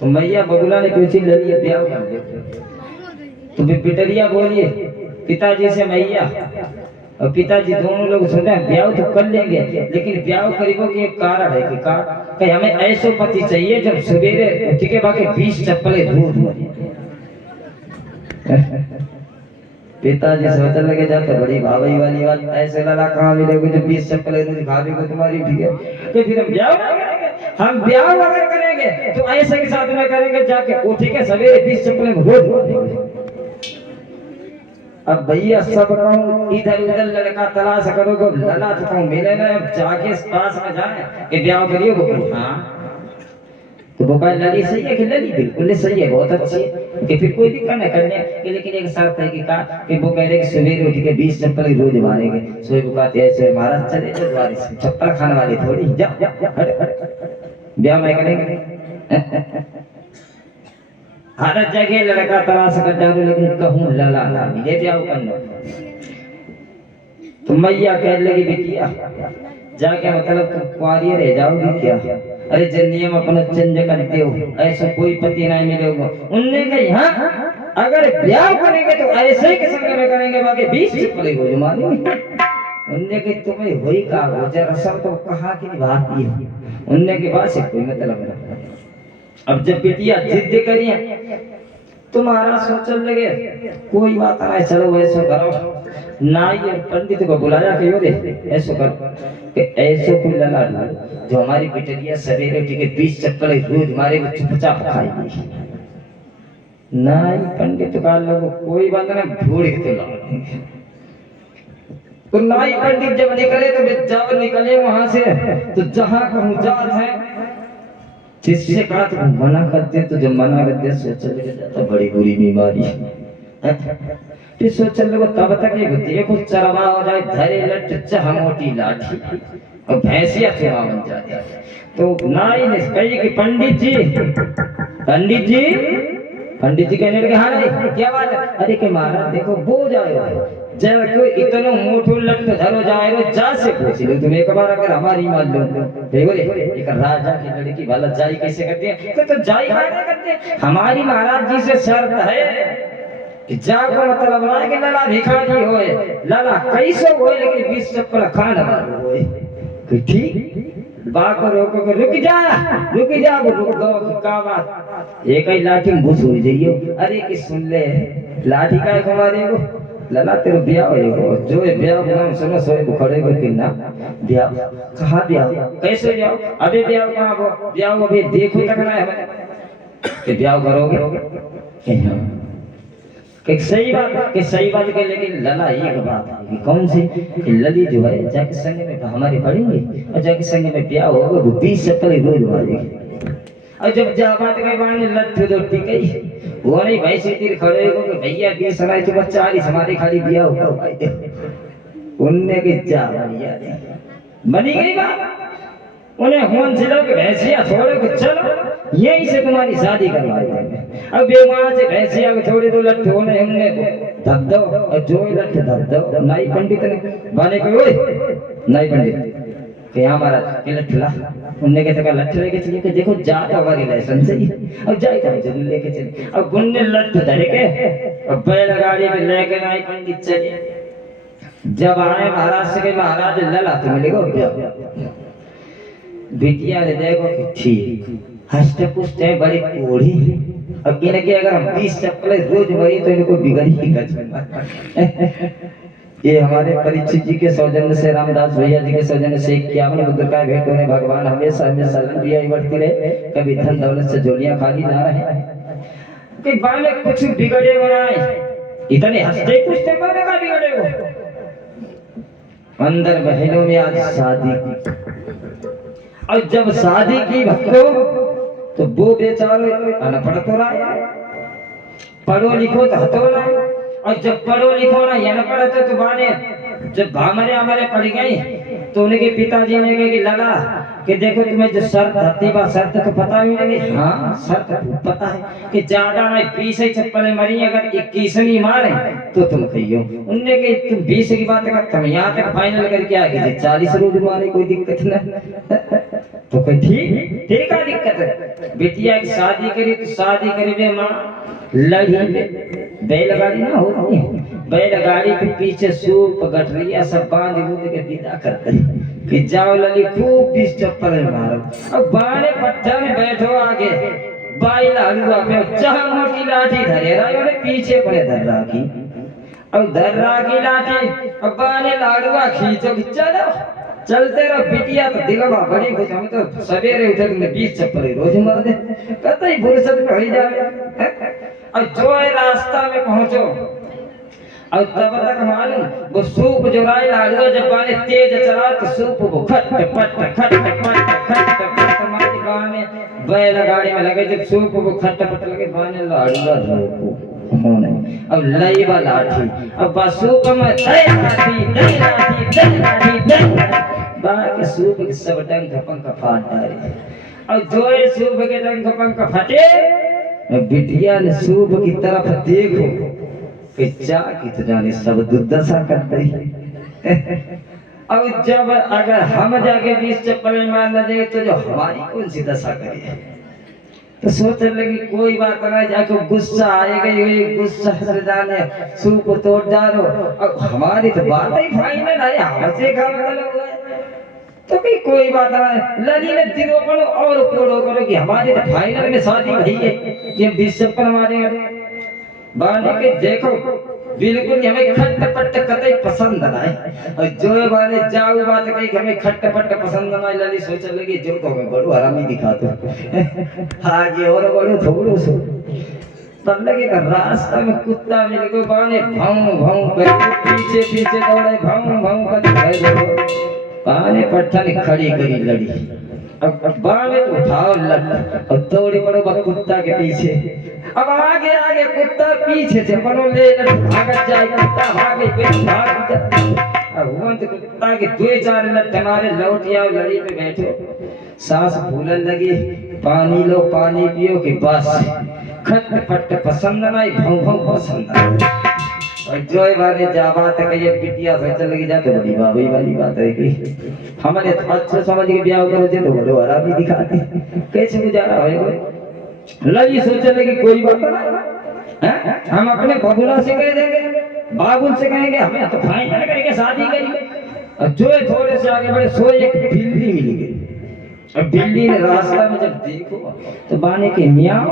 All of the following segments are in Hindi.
तो मैया बगुला ने कुर्सी ले ली, ब्याह कर दिया। तो बिटरिया बोलिए पिताजी से, मैया और पिताजी दोनों लोग सोचे ब्याह तो कर लेंगे, लेकिन ब्याह करीबो की एक कारण है कि हमें ऐसो पति चाहिए जब सवेरे उठ के बाकी 20 चप्पलें दूध मरी। पिताजी सोचने लगे जाते बड़ी भावई वाली बात, ऐसे लला कहाँ मिलेगी जो 20 चप्पलें दूध खाने को तुम्हारी, ठीक है तो फिर हम ब्याह अगर करेंगे तो ऐसे के साथ में करेंगे जाके उठ के सवेरे 20 चप्पलें रोज। अब भैया सब कहूँ इधर उधर लड़का तलाश करोगे, लला तो कहूँ मिले ना, अब जाके पास में जाए कि ब्याह करिए वो, हाँ तो वो कहा लड़ी सही है कि लड़ी बिल्कुल सही है, बहुत अच्छी है कि फिर कोई दिक्कत नहीं करने कि, लेकिन एक शर्त है कि कहा कि वो कह रहे कि सवेरे उठ के 20 चप्पल रोज मारेंगे। सोए वो कहते ऐसे महाराज चले तो द्वारे से चप्पल खाने वाली थोड़ी ब्याह में करेंगे। हर जगह लड़का तलाश कर जाओ, लेकिन कहूँ लला ना मिले ब्याह करना। तो मैया कह लगी बिटिया जाके मतलब तुम कुआरी रह जाओगी क्या? अरे जब नियम अपना चेंज करते हो, ऐसा कोई पति नहीं मिलेगा। उनने कहा हाँ अगर ब्याह करेंगे तो ऐसे ही किस्म में करेंगे, बाकी 20 चप्पलें हो मारेंगे। उनने के तुम्हें वही कहा हो जरा सब तो कहाँ की बात ही है, उनने के बाद से कोई मतलब नहीं। अब जब बिटिया जिद करिए तो महाराज सोचने लगे कोई बात नहीं, चलो ऐसा करो, नाई और पंडित को बुलाया कि रे ऐसा कर कि ऐसे कोई लला जो हमारी बिटिया सवेरे उठ के 20 चप्पल रोज मारे को चुपचाप खाएगी। नाई पंडित का लोग कोई बात नहीं, भूड़ के तो नाई पंडित जब निकले तो जब निकले वहां से तो जहां कहूँ जात है जिससे कहा तो मना करते, तो जब मना करते सोच लगे जाता बड़ी बुरी बीमारी फिर सोच लगे तब तक ये होती है कुछ चरवा हो जाए धरे लट चाह मोटी लाठी और भैंसिया चुरा बन जाती है। तो नाई ने कही कि पंडित जी कहने लगे हाँ नहीं क्या बात है? अरे के महाराज देखो बो जाए जब कोई इतना मोटो लट धरो जाए जा से पूछ लो तुम एक बार, अगर हमारी मान लो देखो रे एक राजा की लड़की वाला जाई कैसे करते हैं तो जाई खाने करते हैं। हमारी महाराज जी से शर्त है कि जाको मतलब ना कि लला भिखारी होए, लला कैसे होए लेकिन 20 चप्पल खाना होए। ठीक बाको रोको के रुक जा वो रुक दो का बात एक ही लाठी में घुस हो जाइयो। अरे कि सुन ले लाठी का हमारे को लला तेरे ब्याह होएगा, जो है ब्याह नाम सुनो सोए को खड़े को किन्ना ब्याह कहाँ ब्याह कैसे ब्याह? अबे ब्याह कहाँ वो ब्याह अभी देखो तक ना है कि ब्याह करोगे कि सही बात के, लेकिन लला एक बात है कौन सी कि लली जो है जाके संग में हमारे पढ़ेंगे और जाके संग में ब्याह होगा वो 20 चप्पल रोज मारेगी। और जब जा बात के बारे में लट दो ठीक है वो नहीं भाई से तीर खड़े हो कि भैया 20 सुनाई तो 40 हमारे खाली ब्याह होगा भाई उनने की जा भैया बनी गई बात। उन्हें होन जिलो के भैंसिया छोड़ो कि चलो यहीं से तुम्हारी शादी करवा देंगे। अब बेवहां से भैंसिया को छोड़े तो लट्ठ होने हमने धक दो और जो लट्ठ धक दो। नाई पंडित ने बाने को ओए नाई पंडित कि हमारा के लट्ठ ला, उनने कहते का लट्ठ लेके चलिए कि देखो जा तो हमारी लाइसेंस है अब जाए तो जरूर लेके चले। अब गुन्ने लट्ठ धर के और बैलगाड़ी में लेके नाई पंडित चले। जब आए महाराज से महाराज लला तो मिलेगा बिटिया ने देखो कि ठीक हंसते पुछते हैं बड़ी कोढ़ी अब इनके अगर हम 20 चप्पल रोज मरी तो इनको बिगड़ी ही ये हमारे परीक्षित जी के सौजन्य से रामदास भैया जी के सौजन्य से 51 बुद्ध का भेंट होने भगवान हमेशा हमेशा दिया बढ़ती रहे, कभी धन दौलत से झोलियां खाली ना रहे कि बाले कुछ बिगड़े बनाए इतने हंसते पुछते बाले का बिगड़े हो। अंदर बहनों में आज शादी और जब शादी की भक्तों तो वो बेचारे अनपढ़ तो रहा पढ़ो लिखो तो हतो रहा और जब पढ़ो लिखो ना या पढ़ा तो बाने जब हमारे पढ़ गई तो उनके पिताजी ने कहा कि लला कि देखो तुम्हें जो शर्त आती बा शर्त तो पता ही नहीं। हाँ शर्त पता है कि ज्यादा नहीं 20 चप्पलें मरी अगर 21वीं मारे तो तुम कहियो। उनने के तुम 20 की बात करते हम यहाँ तक फाइनल करके आ गए 40 रोज मारे कोई दिक्कत नहीं। तो कोई ठीक ठीक का दिक्कत है। बिटिया की शादी करी तो शादी करी बे माँ लड़ी पे बैलगाड़ी ना होती है, बैलगाड़ी के पीछे सूप गठरिया सब बांध बूंद के विदा करते हैं कि जाओ लली खूब 20 चप्पल मारो। अब बाणे पट्टा में बैठो आगे बाई लाडुआ पे जहां मोटी लाठी धरे रहा है पीछे पड़े धर राखी। अब धर राखी लाठी अब बाणे लाडुआ खींचो कि चलो चलते रहो। बिटिया तो दिलवा बड़ी खुश, हम तो सवेरे उठे तुमने 20 चप्पल रोज मार दे कतई फुर्सत में हो जावे। अब जो है रास्ता में पहुंचो और तब तक मालूम वो सूप जो राय लाडुआ जब बाने तेज चला तो सूप वो खट पट मारी बाने बैलगाड़ी में लगे जब सूप वो खट पट लगे बाने लाडुआ धोको अब लई वाला लाठी अब बसूप में दई लाठी बाकी सूप के सब डंग पंख फाड़ डाले। और जो है सूप के डंग पंख फटे बिटिया ने सूप की तरफ देखो कि क्या कितना ने सब दुर्दशा करते अब जब अगर हम जाके 20 चप्पल मार न जाए तो जो हमारी कौन सी दशा करे। तो सोचने लगी कोई बात नहीं, जाके गुस्सा आएगा ये गुस्सा से जाने सूप को तोड़ डालो। अब हमारी तो बात ही फाइनल है, हमसे काम करो तो कोई बात नहीं। लली ने दिलो करो और तोड़ो करो कि हमारी तो फाइनल में शादी भई है कि 20 चप्पल मारेंगे बाने के देखो बिल्कुल हमें खट्ट पट्ट कतई पसंद ना है। और जो बाने जाऊ बात कही हमें खट्ट पट्ट पसंद ना। लली सोचने लगी जो तो मैं बड़ो हरामी दिखा दो आगे और बड़ो थोड़ो सो तब लगे का रास्ता में कुत्ता मिल गयो बाने भाऊ भाऊ कर पीछे पीछे दौड़े भाऊ भाऊ कर बाने पट्टा ने खड़ी करी लड़ी। अब बाने उठाओ लट और दौड़ी पड़ो कुत्ता के पीछे। अब आगे आगे कुत्ता पीछे से बनो ले भागत जाए कुत्ता भागे फिर भाग अब हुआ तो कुत्ता के 2-4 लट मारे लौट आओ लड़ी पे बैठो सांस फूलन लगी पानी लो पानी पियो कि बस खट पट पसंद नहीं भौ भौ पसंद और जो वाले जावा तक ये बिटिया सोच लगी जाते बड़ी बाबी वाली बात है कि हमारे अच्छा समझ के ब्याह करो तो बोलो हरामी दिखाते कैसे गुजारा होएगा। लगी सोचने लगी कोई बात नहीं हम अपने बबुला से कह देंगे बाबुल से कहेंगे हमें तो फाइनल करके शादी करी। और जो थोड़े से आगे बढ़े सो एक बिल्ली मिल गई। और बिल्ली ने रास्ता में जब देखो तो बाने के म्याऊ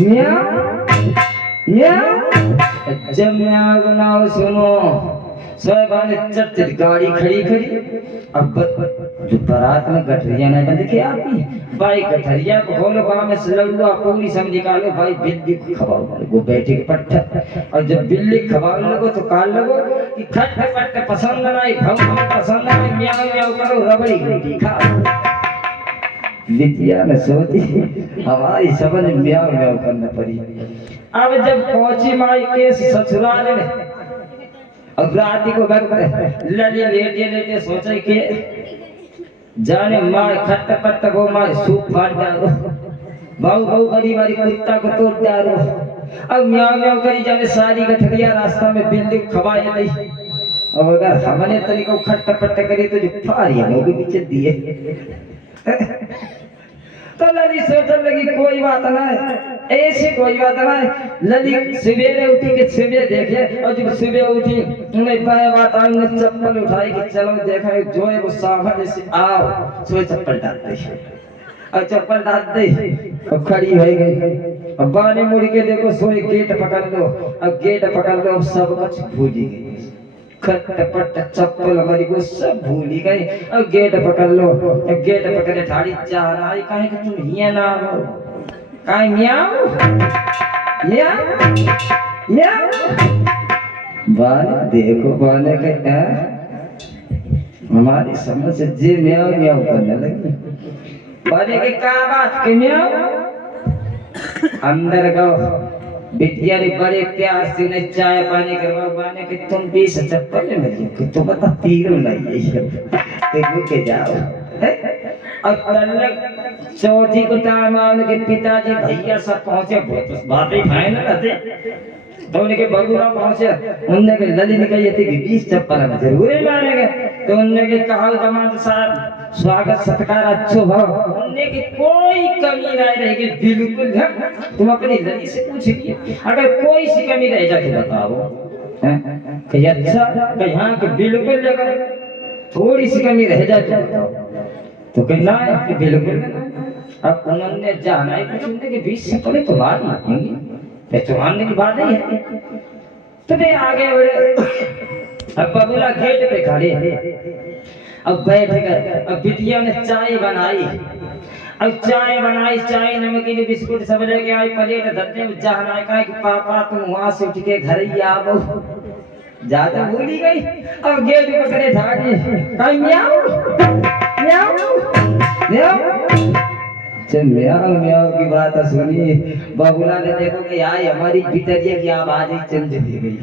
म्याऊ म्याऊ जब म्याऊ बनाओ सुनो सोबाने चट गाड़ी खड़ी करी। अब जो बारात में गठरिया नहीं बंद के आती भाई गठरिया को बोलो गांव में सलगुआ पूरी समझ निकालो भाई बिल्ली को खवाओ वो बैठे के पट्टा। और जब बिल्ली खवाओ लगो तो काल लगो कि खट पट पसंद नहीं भौ पसंद नहीं म्याऊ म्याऊ करो रबड़ी रोटी खाओ। बिटिया ने सोची हमारी समझ म्याऊ म्याऊ करना पड़ी। अब जब पहुंची माई के ससुराल में अब रात को वक्त लली लेटे लेटे सोचे के जाने मार खट पट वो मार सूप फाड़ डालो भाऊ भाऊ करी मारी कुत्ता को तोड़ डालो। अब म्याऊ म्याऊ करी जाने सारी गठरिया रास्ता में बिल्ली खवाए नहीं। और अगर हमने तरीको खट पट करी तो जो फाड़ी वो भी पीछे दिए तो लली सोचने लगी कोई बात नहीं ऐसी कोई बात नहीं। लली सवेरे उठी के सुबह देखे और जब सुबह उठी उन्हें बात ने चप्पल उठाई कि चलो देखा जो है वो सामने से आओ सो चप्पल डाल दे और चप्पल डाल दे और खड़ी हो गई। अब बाने मुड़ के देखो सोए गेट पकड़ लो अब गेट पकड़ लो सब कुछ भूल गई खट पट चप्पल हमारी को सब भूली गई। और गेट पकड़ लो गेट पकड़े ठाड़ी चाह आई कहे कि तुम हिया ना हो कहे म्याऊ म्याऊ म्याऊ बाने देखो बाने के हमारी समझ से जे म्याऊ म्याऊ करने लगी। बाने के क्या बात के म्याऊ अंदर गो बिटिया ने बड़े प्यार से उन्हें चाय पानी करवा बाने कि तुम 20 चप्पल में कि तुम बता तीरों नहीं है देखो के जाओ। और तलक चौथी को टाइम उनके पिताजी भैया सब पहुंचे बहुत बात ही फाइनल रहते तो उनके बबुआ पहुंचे उनने के लली निकली थी कि 20 चप्पल में जरूर मारेंगे। तो उनने के कहा जमात साहब स्वागत सत्कार अच्छो भाव उनने की कोई कमी नहीं रहेगी बिल्कुल। तुम अपनी लड़ी से पूछिए अगर कोई सी कमी रह जाए तो बताओ कहीं अच्छा कहीं हाँ कि बिल्कुल जगह थोड़ी सी कमी रह जाए तो बताओ तो कहना है कि बिल्कुल। अब उन्होंने जाना है कुछ उनके बीच से पड़े तो बात मांगेंगे चौहान की बात नहीं है तो वे आगे बढ़े। अब बबूला गेट पे खड़े अब बैठ गए। अब बिटिया ने चाय बनाई अब चाय बनाई चाय नमकीन बिस्कुट सब लेके आई प्लेट धरने में जहना कहा कि पापा तुम वहां से उठ के घर ही आओ ज्यादा भूली गई। अब गेट पकड़े धाड़ी कहीं म्याऊ म्याऊ म्याऊ चल म्याऊ म्याऊ की बात सुनी बबूला ने देखो कि आई हमारी बिटिया की आवाज ही चल चली गई।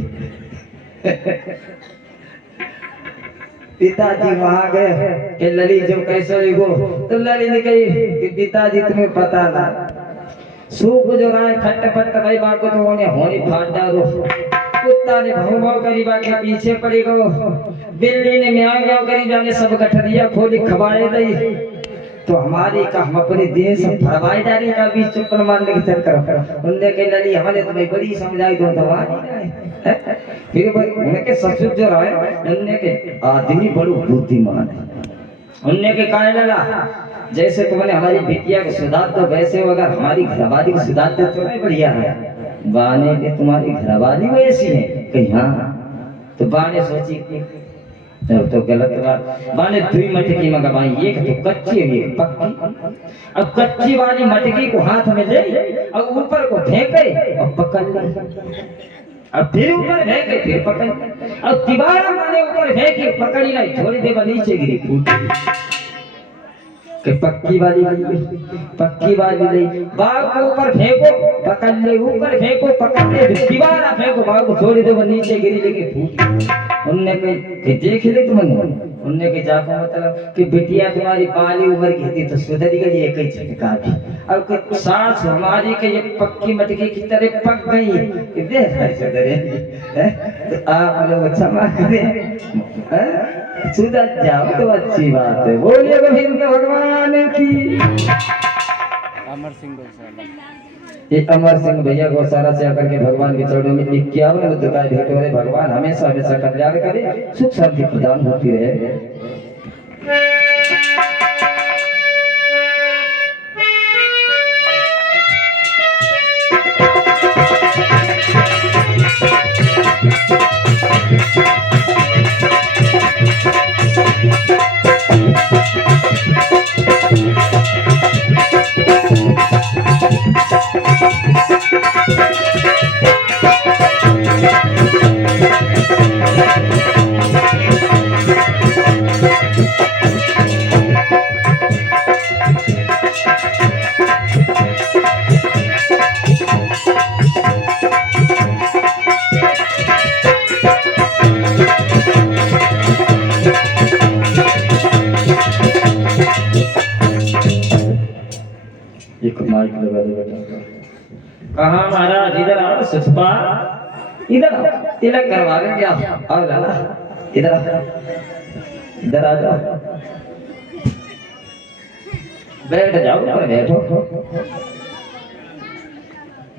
पिताजी वहां गए कि लली जब कैसे हो तो लली ने कही कि पिताजी तुम्हें पता ना सूख जो रहा है खट्ट फट भाई बात को तो उन्हें होनी फाड़ डालो कुत्ता ने भाव भाव करीबा के पीछे पड़ी गो बिल्ली ने म्याऊ म्याऊ करीबा ने सब गठरिया खोली खबाए दई तो हमारी का हम अपने देश फरमाई डाली का बीच चुप्पन मारने की चक्कर उनने कही लली हमने तुम्हें बड़ी समझाई दो तो फिर उनके ससुर जो रहे उनने के आदमी बड़ो बुद्धिमान है उनने के कहा लला जैसे तुमने हमारी बिटिया को सुधार तो वैसे अगर हमारी घरवाली को सुधार दे तो नहीं बढ़िया है। बाने के तुम्हारी घरवाली वैसी है कहीं हाँ तो बाने सोची तो गलत बात बाने दुई मटकी मंगवाई एक तो कच्ची है एक पक्की। अब कच्ची वाली मटकी को हाथ में ले और ऊपर को फेंके और पकड़ ले अब फिर ऊपर फेंके फिर पकड़ और तिबारा माने ऊपर फेंके पकड़ी नहीं थोड़ी देर नीचे गिरी फूट कि पक्की वाली नहीं बाघ को ऊपर फेंको पकड़ ले ऊपर फेंको पकड़ ले दीवारा फेंको बाघ को छोड़ दो नीचे गिरी लेके फूट। उनने के देख ले तुमने उनने के जाको मतलब कि बिटिया तुम्हारी बाली उम्र की थी तो सुधरी गई एक ही झटका दी अब कि सास हमारी के ये पक्की मटकी की तरह पक गई कि देख सुधरे तो आप लोग क्षमा करें सुधर जाओ तो अच्छी बात है। बोलिए गोविंद भगवान की। अमर सिंह गौशाला ये अमर सिंह भैया गौशाला से आकर के भगवान के चरणों में 51 मुद्दा भेंट हो रहे भगवान हमेशा हमेशा कल्याण करे सुख शांति प्रदान होती रहे। एक माइक लगा दे बेटा। कहाँ महाराज इधर आओ सचपा इधर तिलक करवा रहे क्या आओ लाला इधर आ जाओ बैठ जाओ पर बैठो।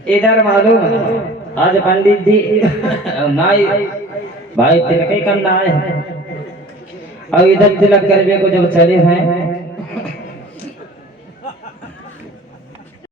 इधर मालूम आज पंडित जी नाई भाई तिलक ही करना है और इधर तिलक करने को जब चले हैं